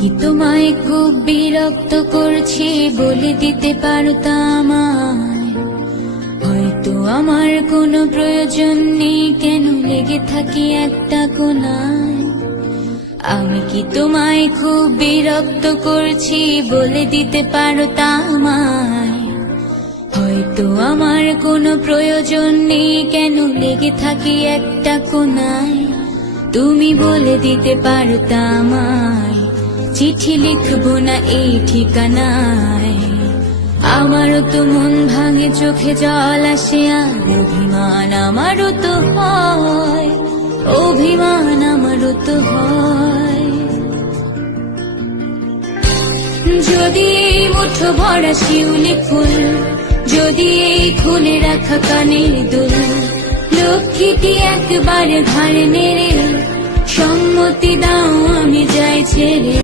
কি তোমায় খুব বিরক্ত করছি বলে দিতে পারতাম, হয়তো আমার কোনো প্রয়োজন নেই, কেন লেগে থাকি একটা কোণায়। আমি কি তোমায় খুব বিরক্ত করছি বলে দিতে পারতাম, হয়তো আমার কোনো প্রয়োজন নেই, কেন লেগে থাকি একটা কোণায়। তুমি বলে দিতে পারতাম চিঠি লিখবো না এই ঠিকানায়। আমারও তো মন ভাঙে, চোখে জল আসে, আর অভিমান আমারও তো হয়, অভিমান আমারও তো হয়। যদি এই মুঠো ভরা শিউলি ফুল, যদি এই খুলে রাখা কানের দুল, লক্ষ্মীটি একবার ঘাড়ে নেড়ে সম্মতি দাও আমি যাই ছেড়ে।